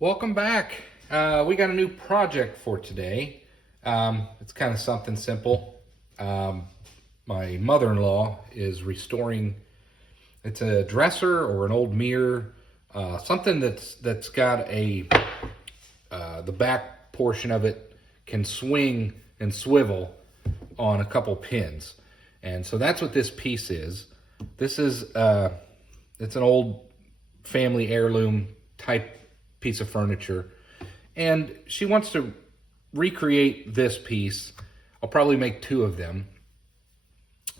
Welcome back. We got a new project for today. It's kind of something simple. My mother-in-law is restoring. It's a dresser or an old mirror, something that's got the back portion of it can swing and swivel on a couple pins, and so that's what this piece is. This is it's an old family heirloom type piece of furniture, and she wants to recreate this piece. I'll probably make two of them.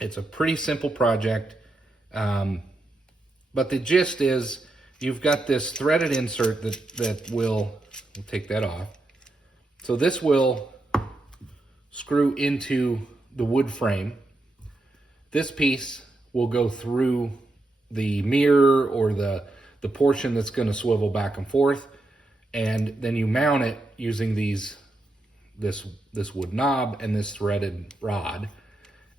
It's a pretty simple project, but the gist is you've got this threaded insert that we'll take that off. So this will screw into the wood frame. This piece will go through the mirror or the portion that's going to swivel back and forth, and then you mount it using this wood knob and this threaded rod.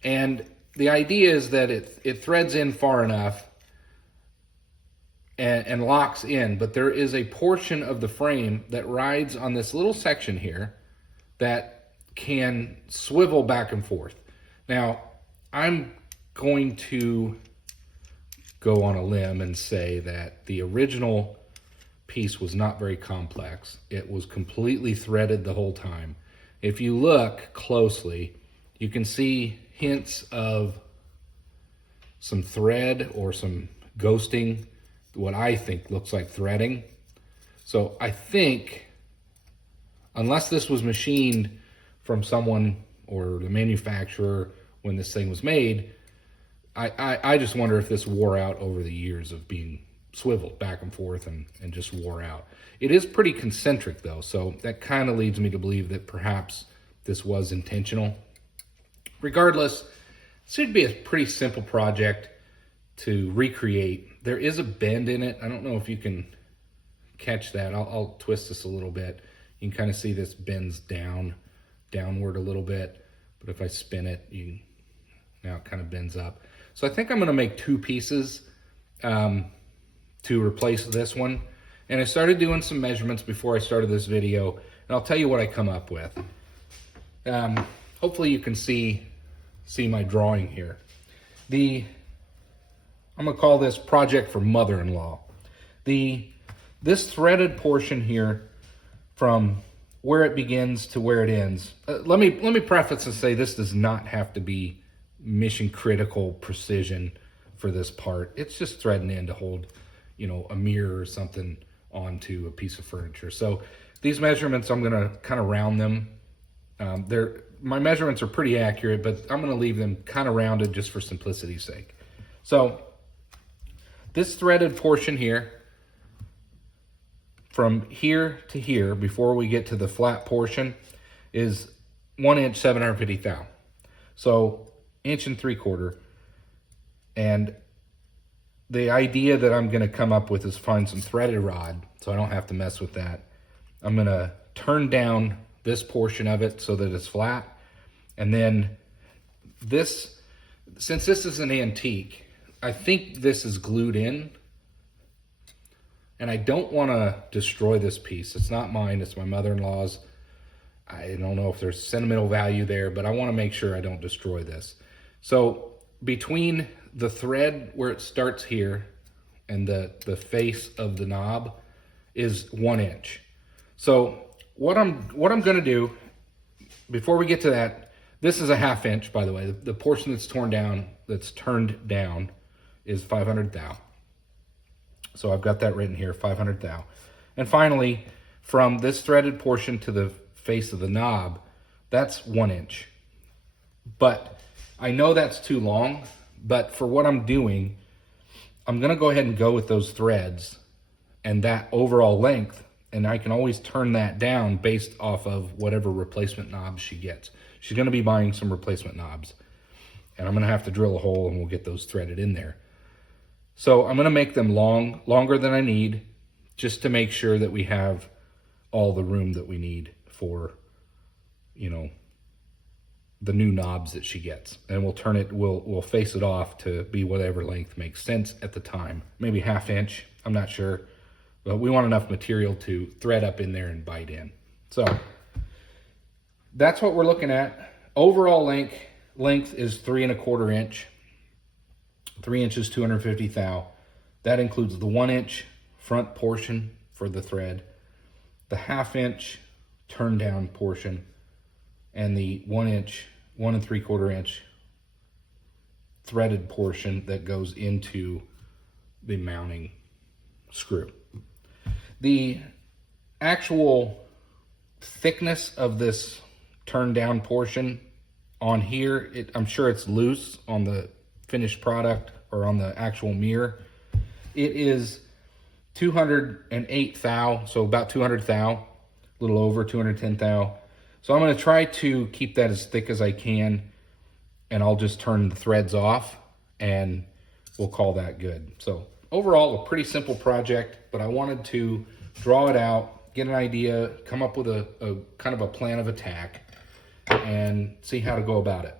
And the idea is that it threads in far enough and locks in, but there is a portion of the frame that rides on this little section here that can swivel back and forth. Now, I'm going to go on a limb and say that the original piece was not very complex. It was completely threaded the whole time. If you look closely, you can see hints of some thread or some ghosting, what I think looks like threading. So I think, unless this was machined from someone or the manufacturer when this thing was made, I just wonder if this wore out over the years of being swiveled back and forth and just wore out. It is pretty concentric though, so that kind of leads me to believe that perhaps this was intentional. Regardless, it should be a pretty simple project to recreate. There is a bend in it. I don't know if you can catch that. I'll twist this a little bit. You can kind of see this bends downward a little bit, but if I spin it, now it kind of bends up. So I think I'm going to make two pieces to replace this one. And I started doing some measurements before I started this video, and I'll tell you what I come up with. Hopefully you can see my drawing here. I'm going to call this project for mother-in-law. This threaded portion here from where it begins to where it ends. Let me preface and say this does not have to be mission critical precision for this part. It's just threading in to hold, a mirror or something onto a piece of furniture. So these measurements, I'm gonna kind of round them. My measurements are pretty accurate, but I'm gonna leave them kind of rounded just for simplicity's sake. So this threaded portion here, from here to here, before we get to the flat portion, is 1 inch 750 thou. So 1 3/4 inches. And the idea that I'm going to come up with is find some threaded rod, so I don't have to mess with that. I'm going to turn down this portion of it so that it's flat. And then this, since this is an antique, I think this is glued in. And I don't want to destroy this piece. It's not mine, it's my mother-in-law's. I don't know if there's sentimental value there, but I want to make sure I don't destroy this. So between the thread where it starts here and the face of the knob is 1 inch. So what I'm going to do before we get to that, this is a 1/2 inch, by the way. The portion that's turned down is 500 thou. So I've got that written here, 500 thou. And finally, from this threaded portion to the face of the knob, that's 1 inch. But I know that's too long, but for what I'm doing, I'm gonna go ahead and go with those threads and that overall length, and I can always turn that down based off of whatever replacement knobs she gets. She's gonna be buying some replacement knobs, and I'm gonna have to drill a hole and we'll get those threaded in there. So I'm gonna make them longer than I need, just to make sure that we have all the room that we need for, the new knobs that she gets. And we'll face it off to be whatever length makes sense at the time. Maybe 1/2 inch, I'm not sure. but we want enough material to thread up in there and bite in. So that's what we're looking at. Overall length is 3¼ inch, 3 inches, 250 thou. That includes the 1 inch front portion for the thread, the 1/2 inch turn down portion, and the 1 inch, 1 3/4 inch threaded portion that goes into the mounting screw. The actual thickness of this turn down portion on here, I'm sure it's loose on the finished product or on the actual mirror. It is 208 thou, so about 200 thou, a little over 210 thou. So I'm going to try to keep that as thick as I can, and I'll just turn the threads off and we'll call that good. So overall, a pretty simple project, but I wanted to draw it out, get an idea, come up with a kind of a plan of attack, and see how to go about it.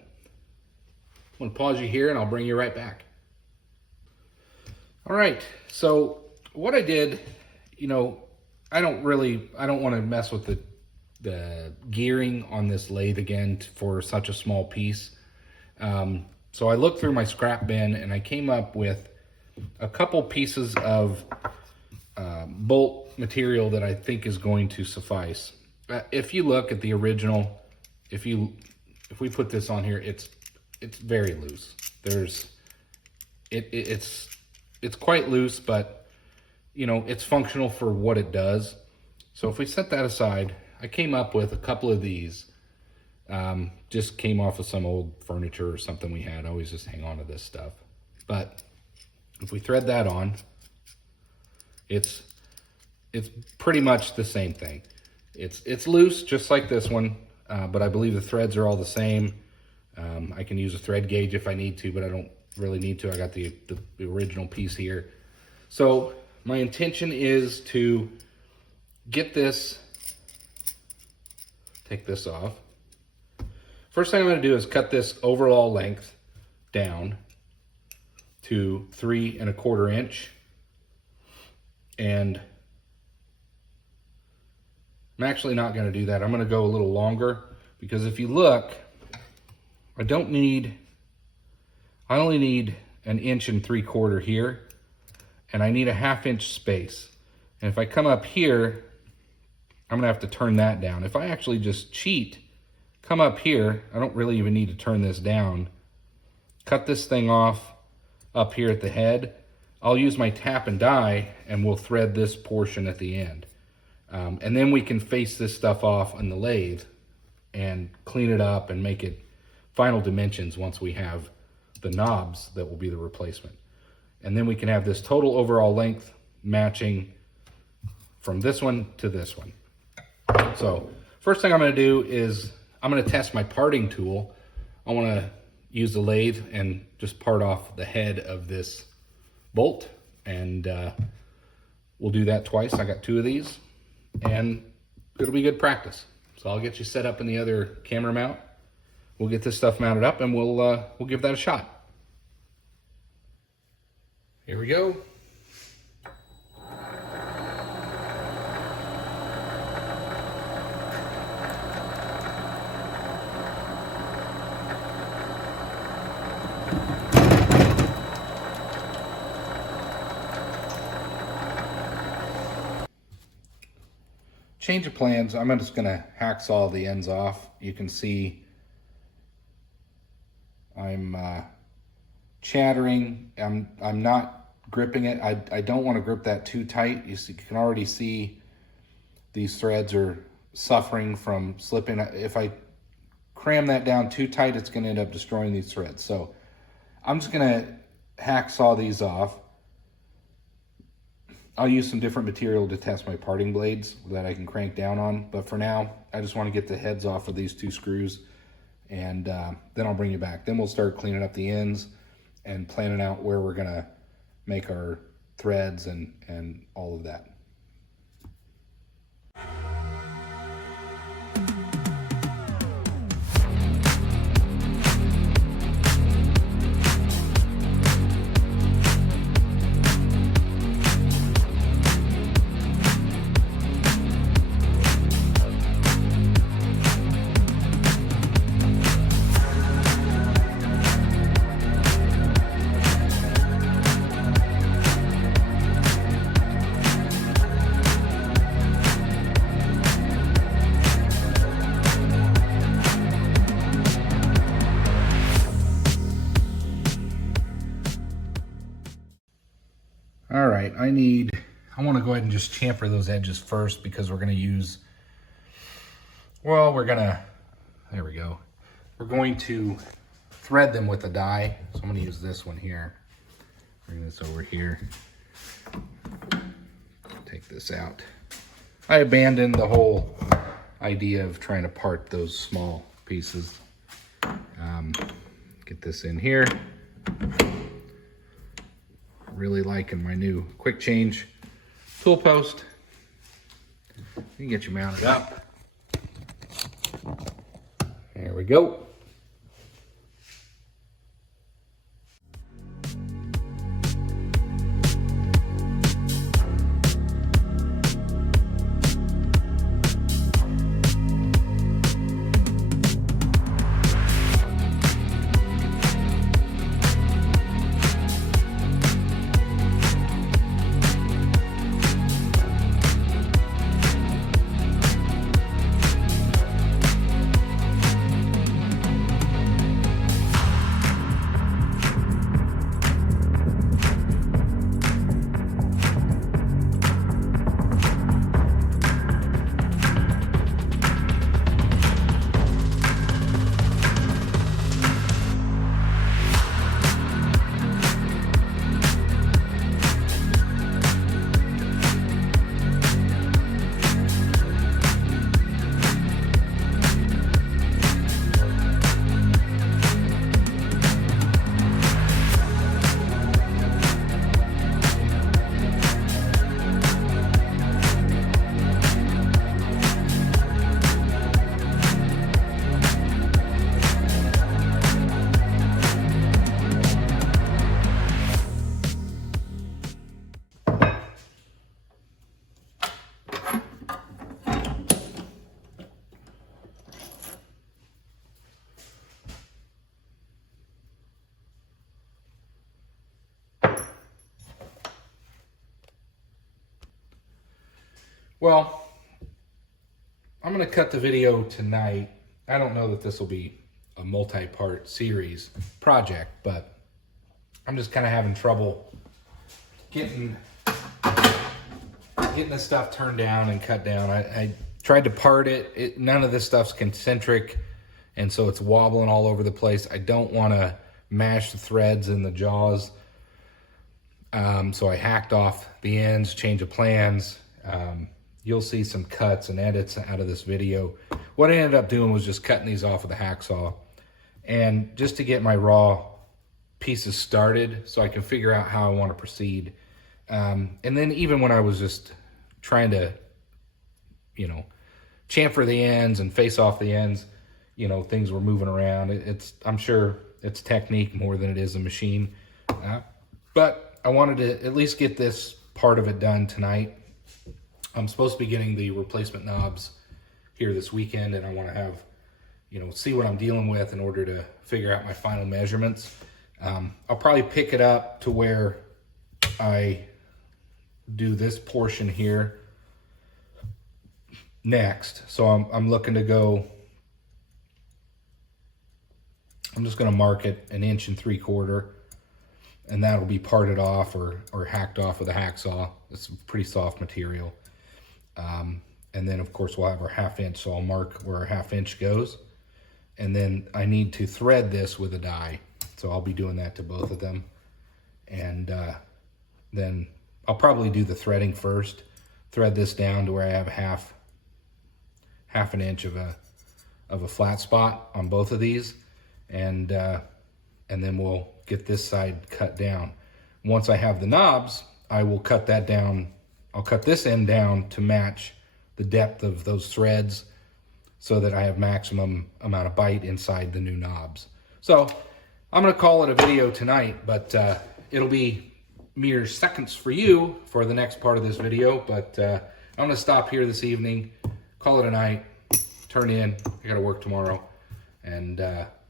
I'm going to pause you here and I'll bring you right back. All right, so what I did, you know, I don't want to mess with the gearing on this lathe again for such a small piece. So I looked through my scrap bin and I came up with a couple pieces of bolt material that I think is going to suffice. If you look at the original, if we put this on here, it's very loose. It's quite loose, but you know, it's functional for what it does. So if we set that aside, I came up with a couple of these. Just came off of some old furniture or something we had. I always just hang on to this stuff. But if we thread that on, it's pretty much the same thing. It's loose, just like this one, but I believe the threads are all the same. I can use a thread gauge if I need to, but I don't really need to. I got the original piece here. So my intention is to get this, take this off. First thing I'm going to do is cut this overall length down to 3¼ inch. And I'm actually not going to do that. I'm going to go a little longer, because if you look, I only need 1 3/4 inches here, and I need a 1/2 inch space. And if I come up here, I'm going to have to turn that down. If I actually just cheat, come up here, I don't really even need to turn this down, cut this thing off up here at the head, I'll use my tap and die and we'll thread this portion at the end. And then we can face this stuff off on the lathe and clean it up and make it final dimensions once we have the knobs that will be the replacement. And then we can have this total overall length matching from this one to this one. So first thing I'm going to do is I'm going to test my parting tool. I want to use the lathe and just part off the head of this bolt, and we'll do that twice. I got 2 of these, and it'll be good practice. So I'll get you set up in the other camera mount. We'll get this stuff mounted up, and we'll give that a shot. Here we go. Change of plans. I'm just going to hacksaw the ends off. You can see I'm chattering. I'm not gripping it. I don't want to grip that too tight. You can already see these threads are suffering from slipping. If I cram that down too tight, it's going to end up destroying these threads. So I'm just going to hacksaw these off. I'll use some different material to test my parting blades that I can crank down on. But for now, I just want to get the heads off of these 2 screws, and then I'll bring you back. Then we'll start cleaning up the ends and planning out where we're gonna make our threads and all of that. I want to go ahead and just chamfer those edges first because we're going to use, well, there we go. We're going to thread them with a die. So I'm going to use this one here. Bring this over here. Take this out. I abandoned the whole idea of trying to part those small pieces. Get this in here. Really liking my new quick change tool post. You can get you mounted up. There we go. Well, I'm going to cut the video tonight. I don't know that this will be a multi-part series project, but I'm just kind of having trouble getting this stuff turned down and cut down. I tried to part it. None of this stuff's concentric, and so it's wobbling all over the place. I don't want to mash the threads in the jaws, so I hacked off the ends, change of plans. You'll see some cuts and edits out of this video. What I ended up doing was just cutting these off with a hacksaw, and just to get my raw pieces started so I can figure out how I want to proceed. And then even when I was just trying to, chamfer the ends and face off the ends, things were moving around. I'm sure it's technique more than it is a machine. But I wanted to at least get this part of it done tonight. I'm supposed to be getting the replacement knobs here this weekend, and I want to have, see what I'm dealing with in order to figure out my final measurements. I'll probably pick it up to where I do this portion here next. So I'm looking to go, I'm just going to mark it 1 3/4 inches, and that'll be parted off or hacked off with a hacksaw. It's pretty soft material. And then of course we'll have our 1/2 inch, so I'll mark where our 1/2 inch goes. And then I need to thread this with a die. So I'll be doing that to both of them. And then I'll probably do the threading first. Thread this down to where I have half an inch of a flat spot on both of these. And then we'll get this side cut down. Once I have the knobs, I will cut that down. I'll cut this end down to match the depth of those threads so that I have maximum amount of bite inside the new knobs. So I'm going to call it a video tonight, but it'll be mere seconds for you for the next part of this video. But I'm going to stop here this evening, call it a night, turn in. I got to work tomorrow, and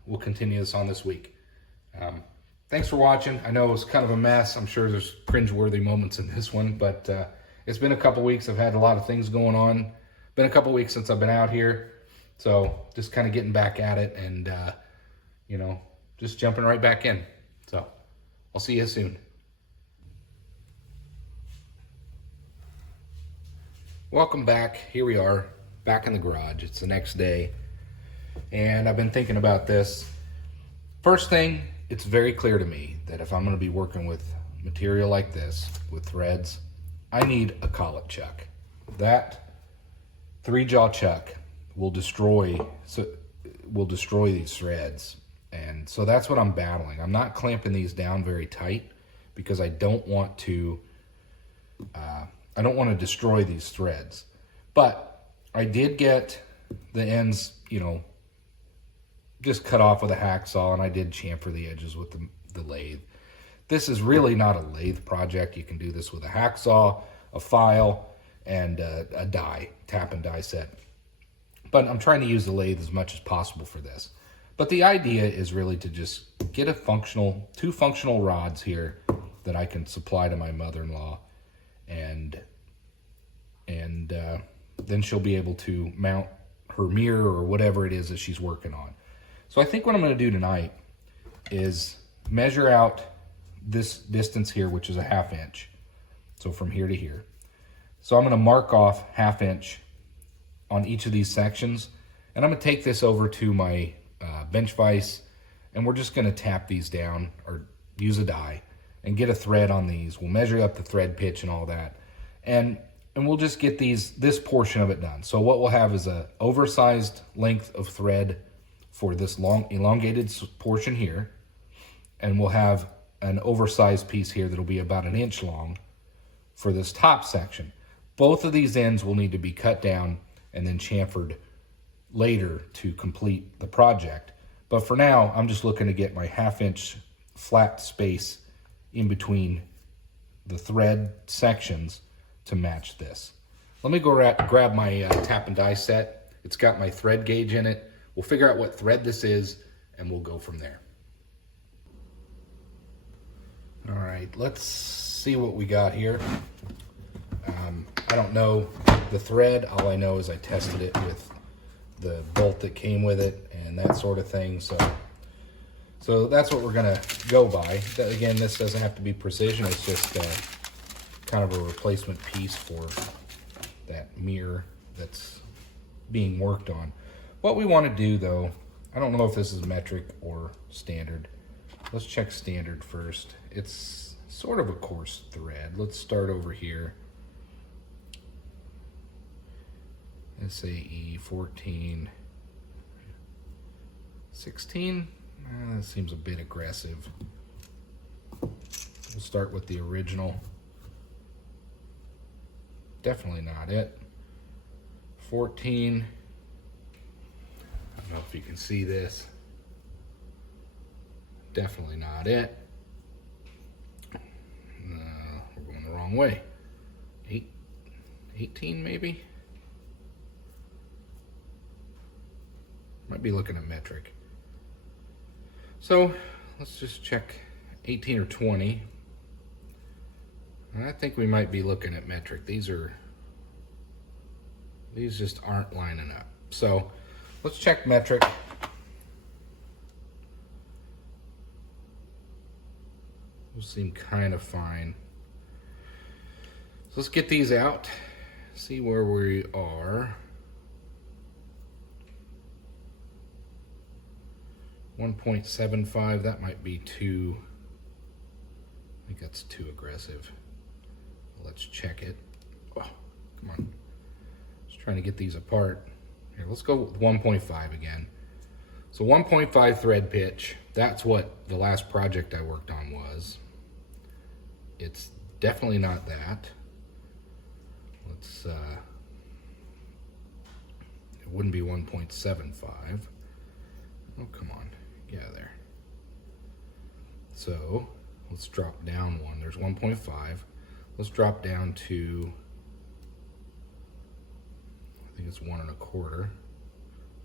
we'll continue this on this week. Thanks for watching. I know it was kind of a mess. I'm sure there's cringeworthy moments in this one, but it's been a couple weeks. I've had a lot of things going on. Been a couple weeks since I've been out here. So just kind of getting back at it and, just jumping right back in. So I'll see you soon. Welcome back. Here we are, back in the garage. It's the next day, and I've been thinking about this. First thing, it's very clear to me that if I'm going to be working with material like this, with threads, I need a collet chuck. That 3-jaw chuck will destroy these threads, and so that's what I'm battling. I'm not clamping these down very tight because I don't want to destroy these threads. But I did get the ends, just cut off with a hacksaw, and I did chamfer the edges with the lathe. This is really not a lathe project. You can do this with a hacksaw, a file, and a die, tap and die set. But I'm trying to use the lathe as much as possible for this. But the idea is really to just get two functional rods here that I can supply to my mother-in-law, and then she'll be able to mount her mirror or whatever it is that she's working on. So I think what I'm going to do tonight is measure out this distance here, which is a 1/2 inch. So from here to here. So I'm going to mark off 1/2 inch on each of these sections, and I'm going to take this over to my bench vise, and we're just going to tap these down or use a die and get a thread on these. We'll measure up the thread pitch and all that, and we'll just get this portion of it done. So what we'll have is a oversized length of thread for this long elongated portion here, and we'll have an oversized piece here that'll be about 1 inch long for this top section. Both of these ends will need to be cut down and then chamfered later to complete the project. But for now, I'm just looking to get my 1/2 inch flat space in between the thread sections to match this. Let me go grab my tap and die set. It's got my thread gauge in it. We'll figure out what thread this is, and we'll go from there. All right, let's see what we got here. I don't know the thread. All I know is I tested it with the bolt that came with it and that sort of thing. So that's what we're gonna go by. Again, this doesn't have to be precision. It's just kind of a replacement piece for that mirror that's being worked on. What we want to do though, I don't know if this is metric or standard. Let's check standard first. It's sort of a coarse thread. Let's start over here. SAE 14, 16. That seems a bit aggressive. We'll start with the original. Definitely not it. 14. I don't know if you can see this. Definitely not it. We're going the wrong way. 18 maybe? Might be looking at metric. So let's just check 18 or 20. And I think we might be looking at metric. These just aren't lining up. So let's check metric. Those seem kind of fine. So let's get these out, see where we are. 1.75, that might be too, I think that's too aggressive. Let's check it. Oh, come on. Just trying to get these apart. Here, let's go with 1.5 again. So 1.5 thread pitch, that's what the last project I worked on was. It's definitely not that. Let's, it wouldn't be 1.75. Oh, come on. Yeah, there. So let's drop down one. There's 1.5. Let's drop down to, I think it's 1 1/4.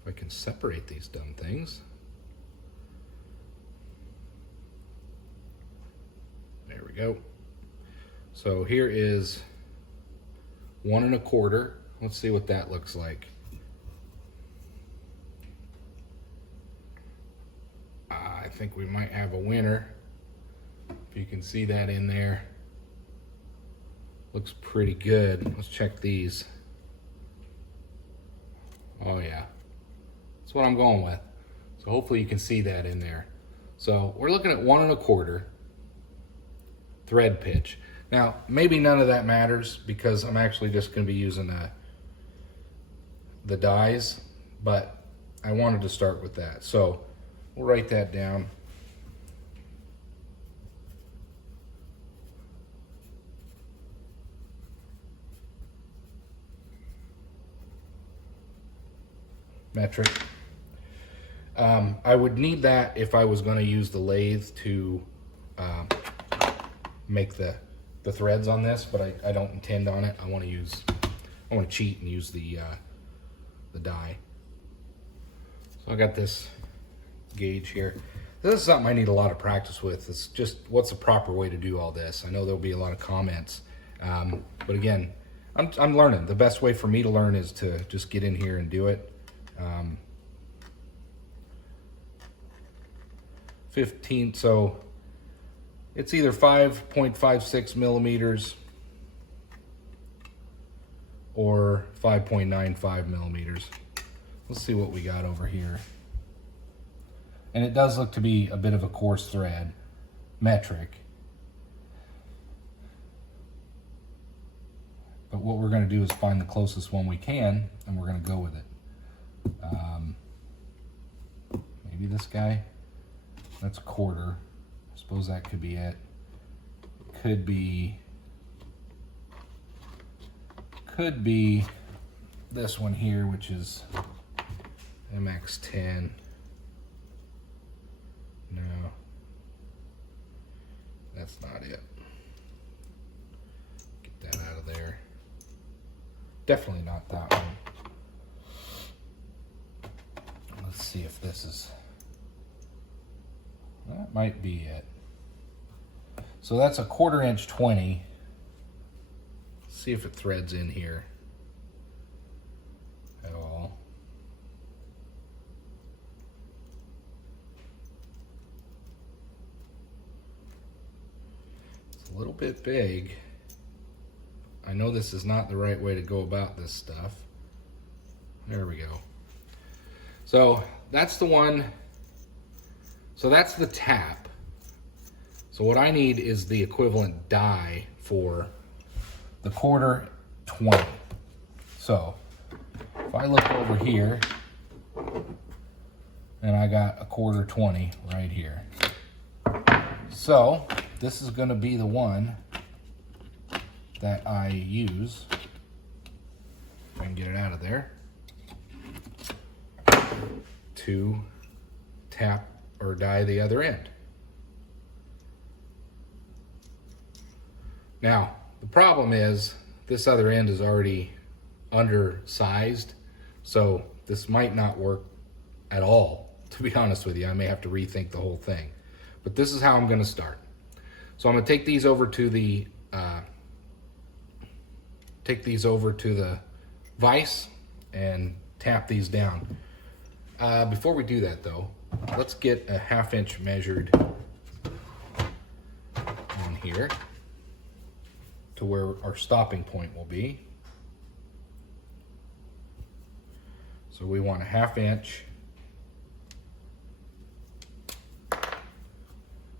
If I can separate these dumb things. There we go. So here is 1 1/4. Let's see what that looks like. I think we might have a winner. If you can see that in there. Looks pretty good. Let's check these. Oh yeah, that's what I'm going with. So hopefully you can see that in there. So we're looking at 1 1/4 thread pitch. Now, maybe none of that matters because I'm actually just going to be using the dies, but I wanted to start with that. So we'll write that down. Metric. I would need that if I was going to use the lathe to make the threads on this, but I don't intend on it. I want to cheat and use the die. So I got this gauge here. This is something I need a lot of practice with. It's just what's the proper way to do all this. I know there'll be a lot of comments, but again, I'm learning. The best way for me to learn is to just get in here and do it. 15, so it's either 5.56 millimeters or 5.95 millimeters. Let's see what we got over here. And it does look to be a bit of a coarse thread, metric. But what we're going to do is find the closest one we can, and we're going to go with it. Maybe this guy. That's 1/4. I suppose that could be it. Could be this one here, which is MX10. No, that's not it. Get that out of there. Definitely not that one. Let's see if this is, that might be it. So that's a 1/4 inch 20. Let's see if it threads in here at all. It's a little bit big. I know this is not the right way to go about this stuff. There we go. So that's the one. So that's the tap. So what I need is the equivalent die for the 1/4 20. So if I look over here, and I got a 1/4 20 right here. So this is going to be the one that I use. If I can get it out of there. To tap or die the other end. Now, the problem is this other end is already undersized, so this might not work at all, to be honest with you. I may have to rethink the whole thing. But this is how I'm going to start. So I'm going to take these over to the vise and tap these down. Before we do that though, let's get a 1/2 inch measured in here to where our stopping point will be. So we want a 1/2 inch.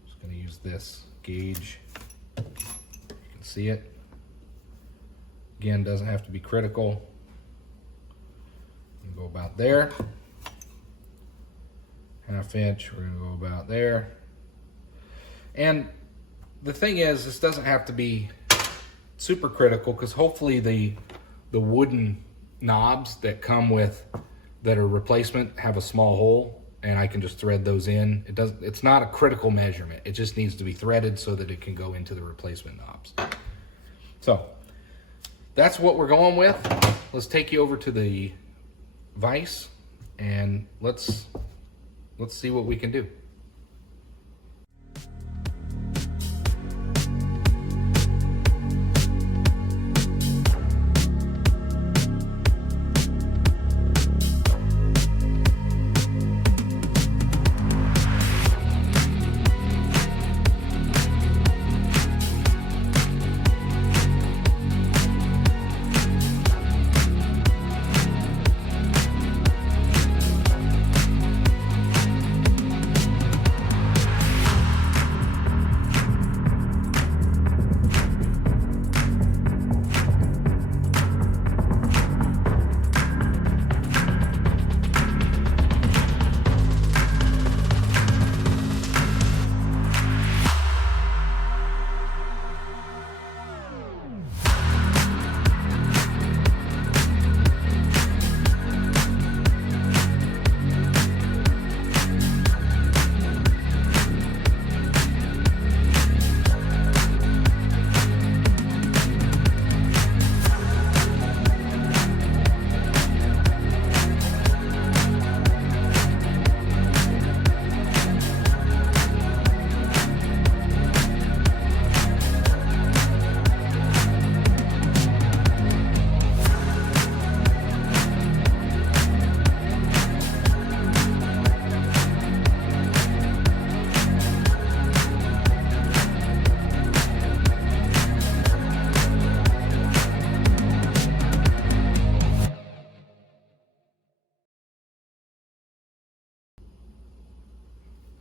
Just going to use this gauge. You can see it. Again, doesn't have to be critical. Go about there. 1/2 inch, we're gonna go about there. And the thing is, this doesn't have to be super critical because hopefully the wooden knobs that come with, that are replacement, have a small hole and I can just thread those in. It's not a critical measurement. It just needs to be threaded so that it can go into the replacement knobs. So that's what we're going with. Let's take you over to the vise and let's see what we can do.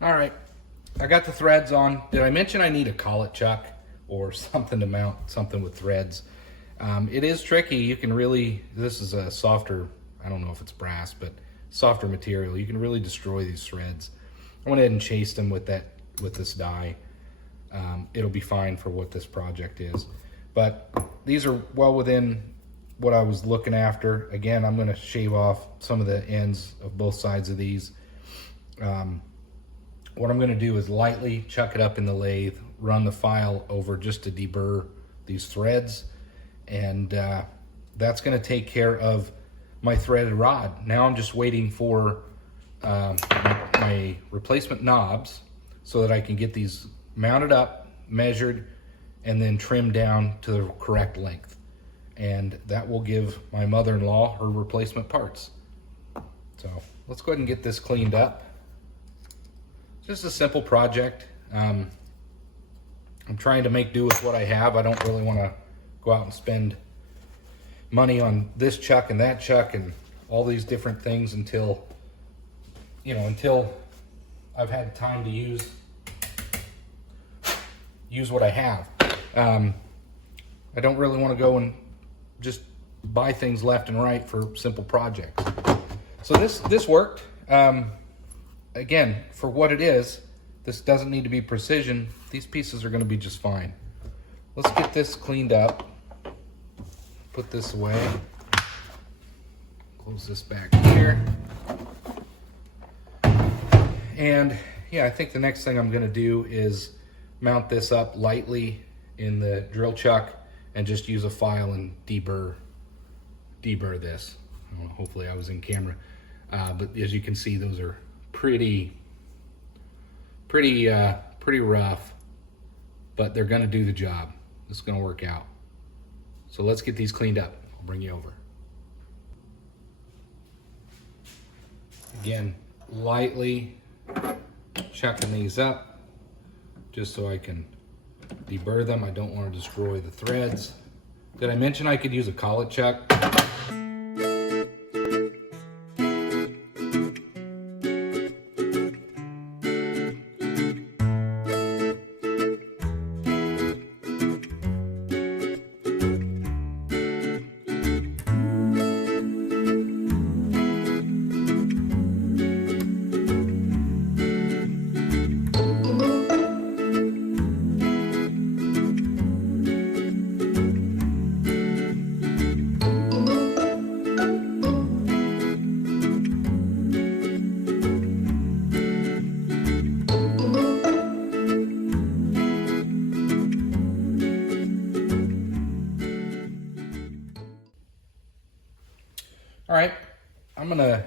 All right, I got the threads on. Did I mention I need a collet chuck or something to mount something with threads? It is tricky. You can really, this is a softer, I don't know if it's brass, but softer material. You can really destroy these threads. I went ahead and chased them with this die. It'll be fine for what this project is. But these are well within what I was looking after. Again, I'm gonna shave off some of the ends of both sides of these. What I'm gonna do is lightly chuck it up in the lathe, run the file over just to deburr these threads, and that's gonna take care of my threaded rod. Now I'm just waiting for my replacement knobs so that I can get these mounted up, measured, and then trimmed down to the correct length. And that will give my mother-in-law her replacement parts. So let's go ahead and get this cleaned up. Just a simple project. I'm trying to make do with what I have. I don't really want to go out and spend money on this chuck and that chuck and all these different things until I've had time to use what I have. I don't really want to go and just buy things left and right for simple projects. So this worked. Again, for what it is, this doesn't need to be precision. These pieces are going to be just fine. Let's get this cleaned up. Put this away. Close this back here. And yeah, I think the next thing I'm going to do is mount this up lightly in the drill chuck and just use a file and deburr this. Hopefully I was in camera, but as you can see, those are pretty rough, but they're gonna do the job. It's gonna work out. So let's get these cleaned up. I'll bring you over. Again, lightly chucking these up just so I can deburr them. I don't want to destroy the threads. Did I mention I could use a collet chuck? All right, I'm gonna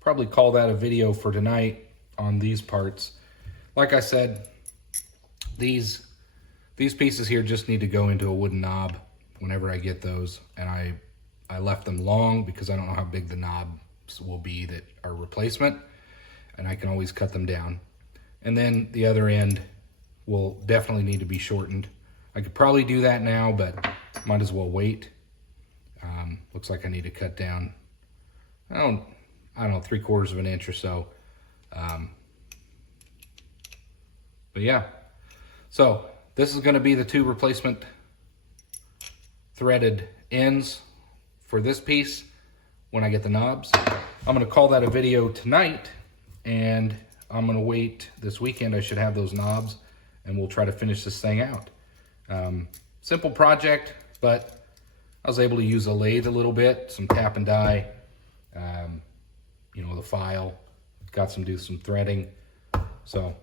probably call that a video for tonight on these parts. Like I said, these pieces here just need to go into a wooden knob whenever I get those, and I left them long because I don't know how big the knobs will be that are replacement, and I can always cut them down. And then the other end will definitely need to be shortened. I could probably do that now, but might as well wait. Looks like I need to cut down, I don't know, 3/4 of an inch or so. But yeah, so this is going to be the 2 replacement threaded ends for this piece when I get the knobs. I'm going to call that a video tonight, and I'm going to wait this weekend. I should have those knobs, and we'll try to finish this thing out. Simple project, but I was able to use a lathe a little bit, some tap and die, the file, got do some threading. So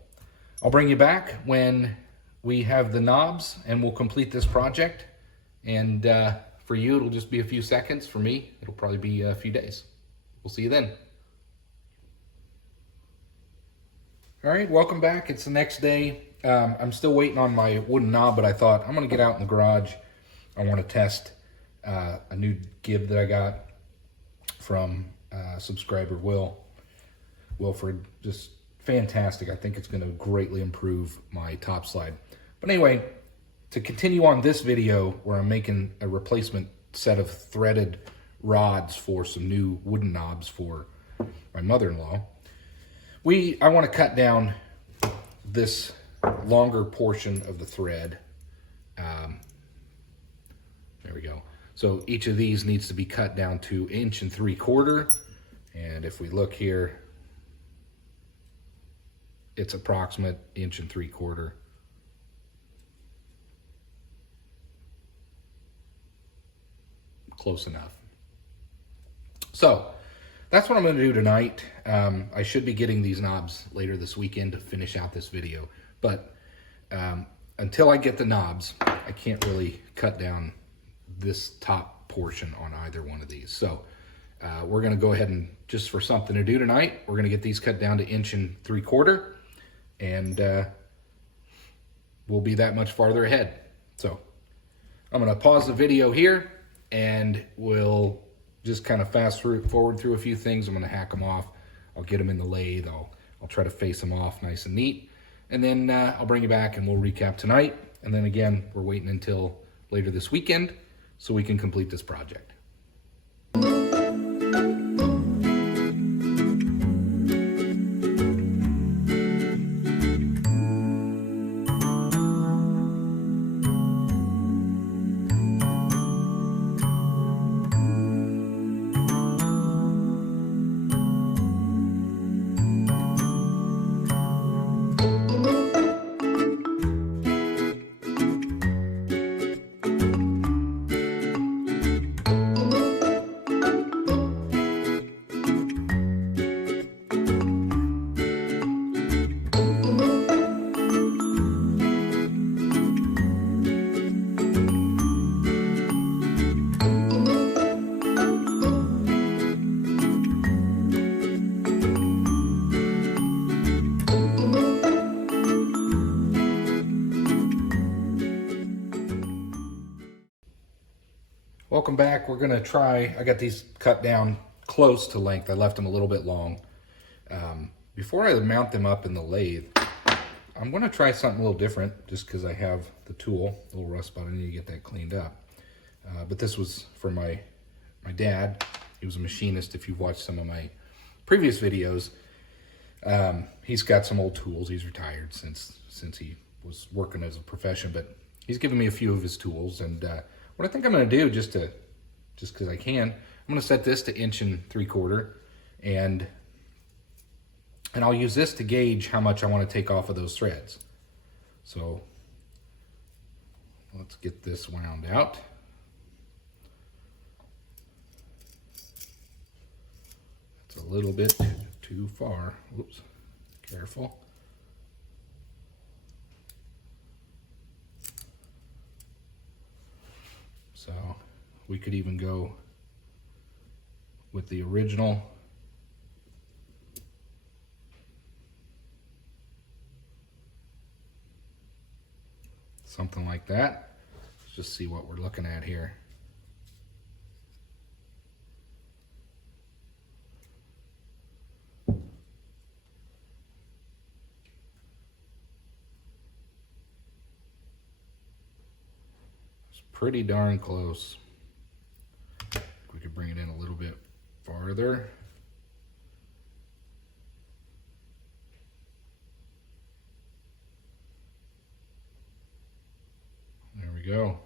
I'll bring you back when we have the knobs and we'll complete this project. And for you, it'll just be a few seconds. For me, it'll probably be a few days. We'll see you then. All right, welcome back. It's the next day. I'm still waiting on my wooden knob, but I thought I'm gonna get out in the garage. I wanna test a new gib that I got from subscriber Wilfred. Just fantastic. I think it's going to greatly improve my top slide. But anyway, to continue on this video where I'm making a replacement set of threaded rods for some new wooden knobs for my mother-in-law, I want to cut down this longer portion of the thread. There we go. So each of these needs to be cut down to 1 3/4 inches. And if we look here, it's approximate 1 3/4 inches. Close enough. So that's what I'm going to do tonight. I should be getting these knobs later this weekend to finish out this video. But until I get the knobs, I can't really cut down this top portion on either one of these. So we're going to go ahead and, just for something to do tonight, we're going to get these cut down to 1 3/4 inches. And we'll be that much farther ahead. So I'm going to pause the video here, and we'll just kind of fast forward through a few things. I'm going to hack them off. I'll get them in the lathe. I'll try to face them off nice and neat. And then I'll bring you back and we'll recap tonight. And then again, we're waiting until later this weekend so we can complete this project. Welcome back. We're going to try, I got these cut down close to length. I left them a little bit long. Before I mount them up in the lathe, I'm going to try something a little different just because I have the tool, a little rust spot. I need to get that cleaned up. But this was for my dad. He was a machinist. If you've watched some of my previous videos, he's got some old tools. He's retired since he was working as a profession, but he's given me a few of his tools. And what I think I'm going to do, just because I can, I'm going to set this to 1 3/4 inches, and I'll use this to gauge how much I want to take off of those threads. So let's get this wound out. It's a little bit too far. Whoops, careful. So we could even go with the original. Something like that. Let's just see what we're looking at here. Pretty darn close. We could bring it in a little bit farther. There we go.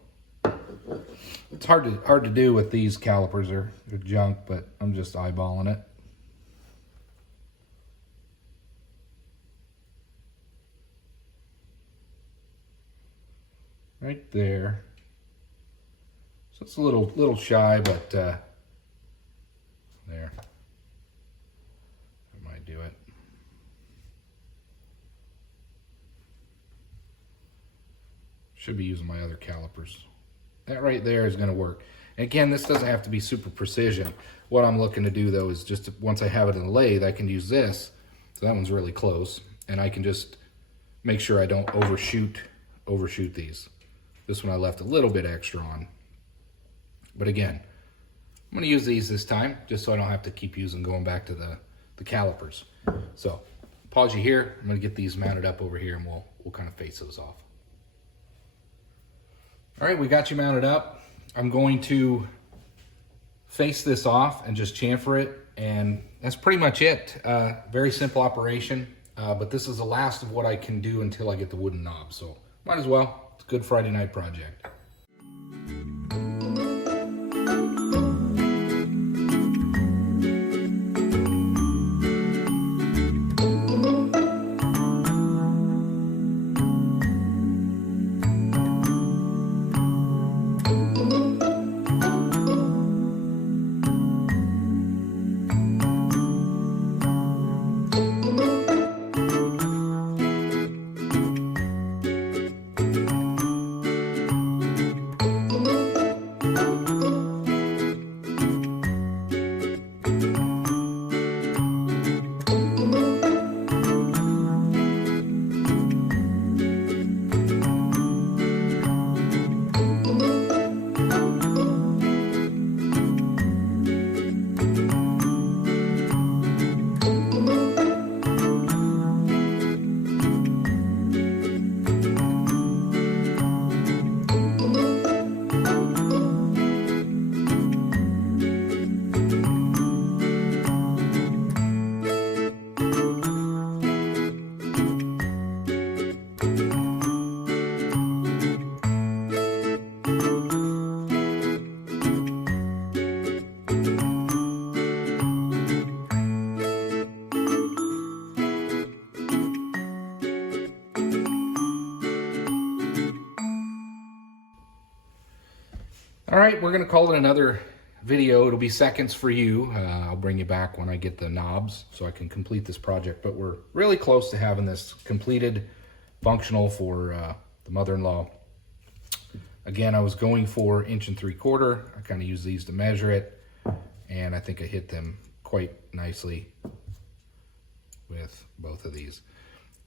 It's hard to do with these calipers. They're junk, but I'm just eyeballing it. Right there. So it's a little shy, but there. That might do it. Should be using my other calipers. That right there is going to work. And again, this doesn't have to be super precision. What I'm looking to do though is just once I have it in the lathe, I can use this. So that one's really close, and I can just make sure I don't overshoot these. This one I left a little bit extra on. But again, I'm going to use these this time, just so I don't have to keep going back to the calipers. So, pause you here. I'm going to get these mounted up over here, and we'll kind of face those off. All right, we got you mounted up. I'm going to face this off and just chamfer it, and that's pretty much it. Very simple operation. but this is the last of what I can do until I get the wooden knob. So might as well. It's a good Friday night project. All right, we're gonna call it another video. It'll be seconds for you. I'll bring you back when I get the knobs so I can complete this project, but we're really close to having this completed, functional for the mother-in-law. Again, I was going for 1 3/4. I kind of use these to measure it, and I think I hit them quite nicely with both of these.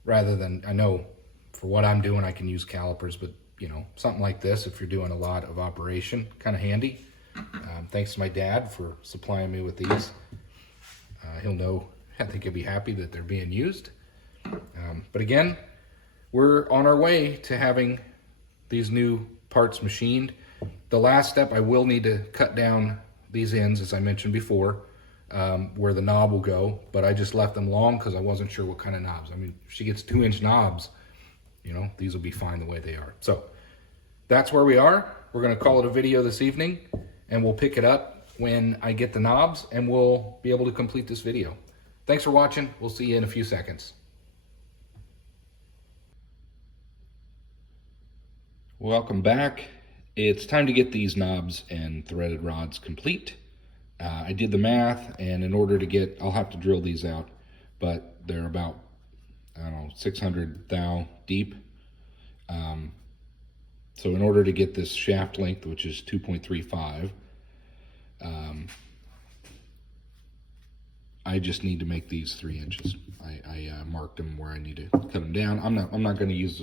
Rather than, I know for what I'm doing, I can use calipers, but you know, something like this, if you're doing a lot of operation, kind of handy. Thanks to my dad for supplying me with these. He'll know, I think he'll be happy that they're being used. But again, we're on our way to having these new parts machined. The last step, I will need to cut down these ends, as I mentioned before, where the knob will go, but I just left them long because I wasn't sure what kind of knobs. I mean, if she gets 2-inch knobs, you know, these will be fine the way they are. So that's where we are. We're gonna call it a video this evening, and we'll pick it up when I get the knobs, and we'll be able to complete this video. Thanks for watching. We'll see you in a few seconds. Welcome back. It's time to get these knobs and threaded rods complete. I did the math, and in order to get, I'll have to drill these out, but they're about, I don't know, 600 thou deep. So in order to get this shaft length, which is 2.35, I just need to make these 3 inches. I marked them where I need to cut them down. I'm not going to use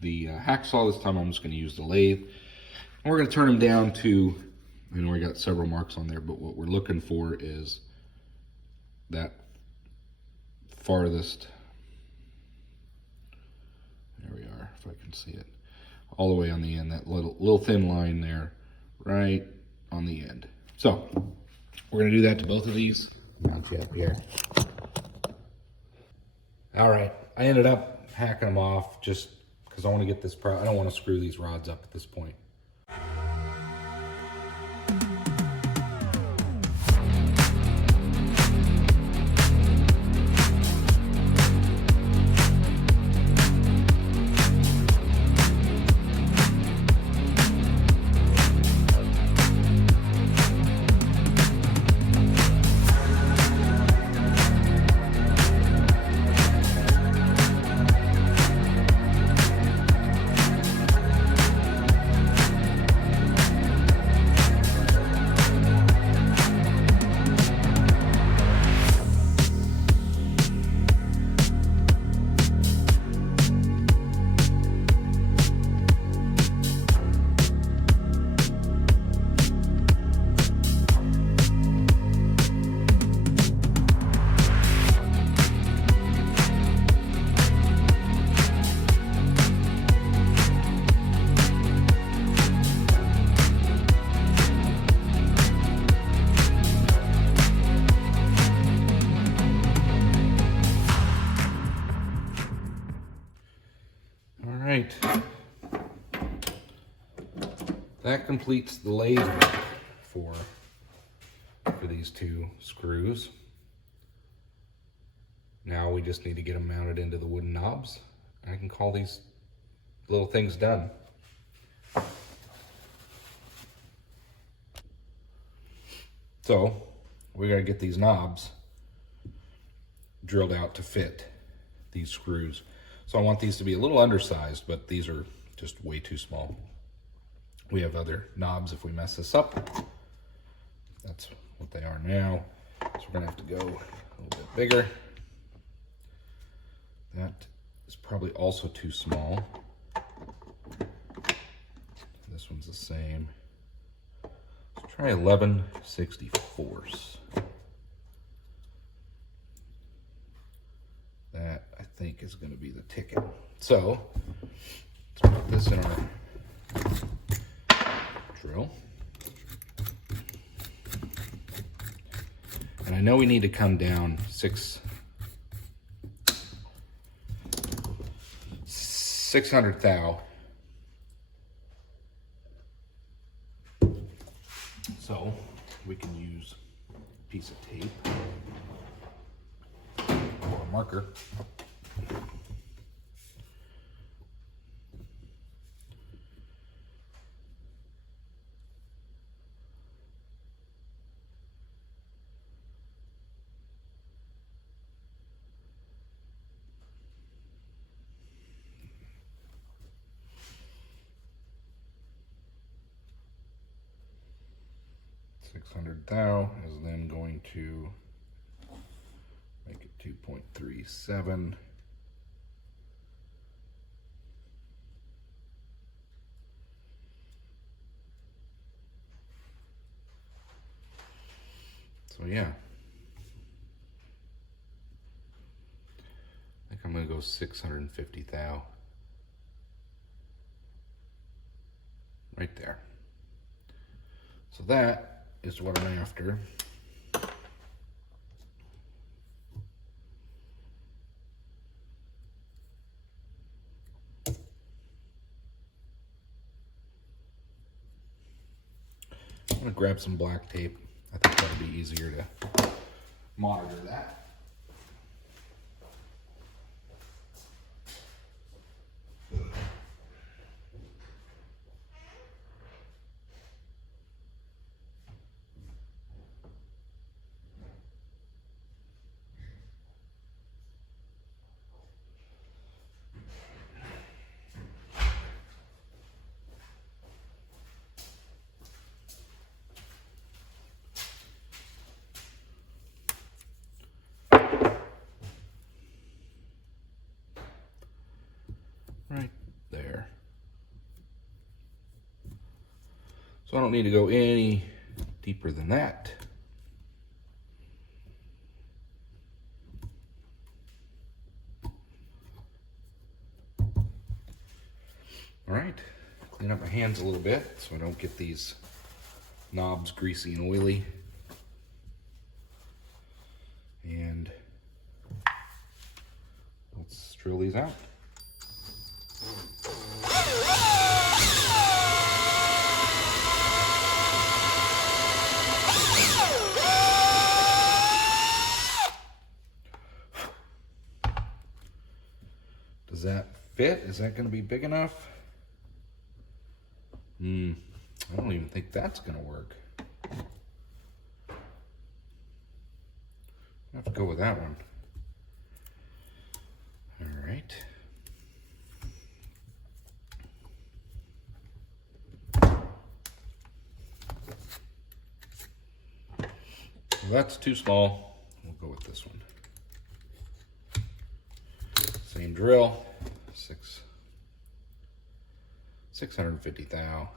the hacksaw this time. I'm just going to use the lathe. And we're going to turn them down to, I know I got several marks on there, but what we're looking for is that farthest, there we are, if I can see it, all the way on the end, that little thin line there, right on the end. So we're gonna do that to both of these. Mount you up here. All right, I ended up hacking them off just because I want to get this, I don't want to screw these rods up at this point. right. That completes the lathe for these two screws. Now we just need to get them mounted into the wooden knobs. I can call these little things done. So we gotta get these knobs drilled out to fit these screws. So I want these to be a little undersized, but these are just way too small. We have other knobs if we mess this up. That's what they are now. So we're gonna have to go a little bit bigger. That is probably also too small. This one's the same. Let's try 11/64. That, I think, is going to be the ticket. So, let's put this in our drill. And I know we need to come down 600 thou. So we can use a piece of tape or a marker. Thou is then going to make it 2.37. So yeah, I think I'm going to go 650 thou. Right there. So that is what I'm after. I'm gonna grab some black tape. I think that'll be easier to monitor that. Right there. So I don't need to go any deeper than that. All right, clean up my hands a little bit so I don't get these knobs greasy and oily. And let's drill these out. Does that fit? Is that going to be big enough? I don't even think that's going to work. I have to go with that one. All right. Well, that's too small. We'll go with this one. Same drill. 650 thou.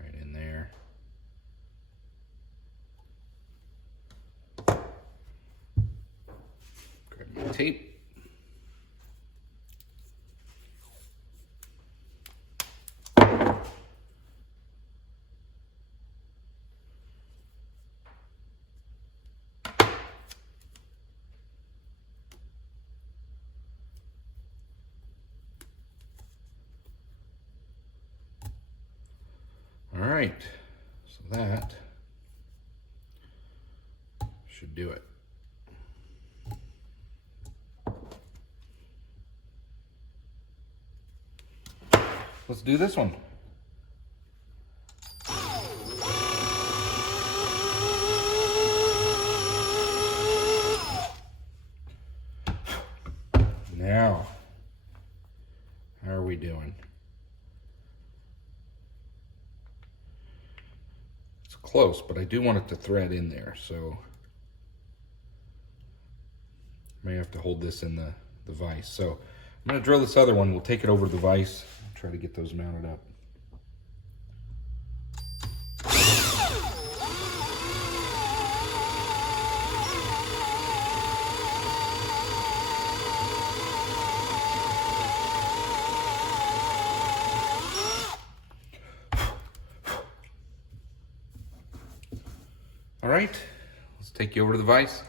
Right in there. Grab my tape. right, so that should do it. Let's do this one. Now, how are we doing? It's close, but I do want it to thread in there, so I may have to hold this in the vise. So I'm going to drill this other one. We'll take it over to the vise, try to get those mounted up. All right, let's take you over to the vise.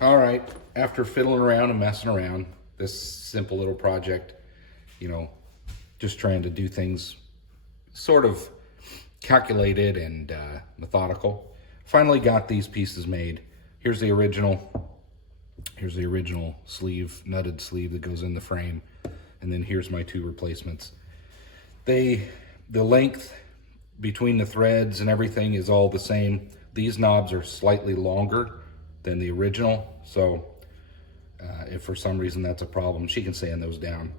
All right, after fiddling around and messing around, this simple little project, you know, just trying to do things sort of calculated and methodical. Finally got these pieces made. Here's the original sleeve, nutted sleeve that goes in the frame. And then here's my two replacements. The length between the threads and everything is all the same. These knobs are slightly longer than the original, so if for some reason that's a problem, she can sand those down.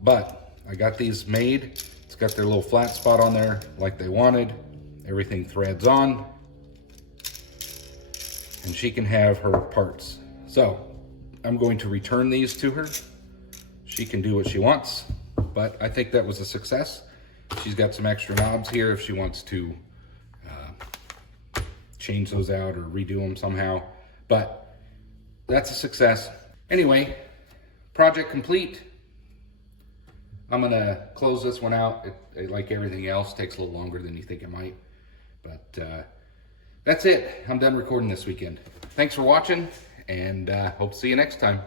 But I got these made. It's got their little flat spot on there like they wanted. Everything threads on, and she can have her parts. So I'm going to return these to her. She can do what she wants, but I think that was a success. She's got some extra knobs here if she wants to change those out or redo them somehow, but that's a success. Anyway, project complete. I'm gonna close this one out. It, like everything else, takes a little longer than you think it might, but that's it. I'm done recording this weekend. Thanks for watching, and hope to see you next time.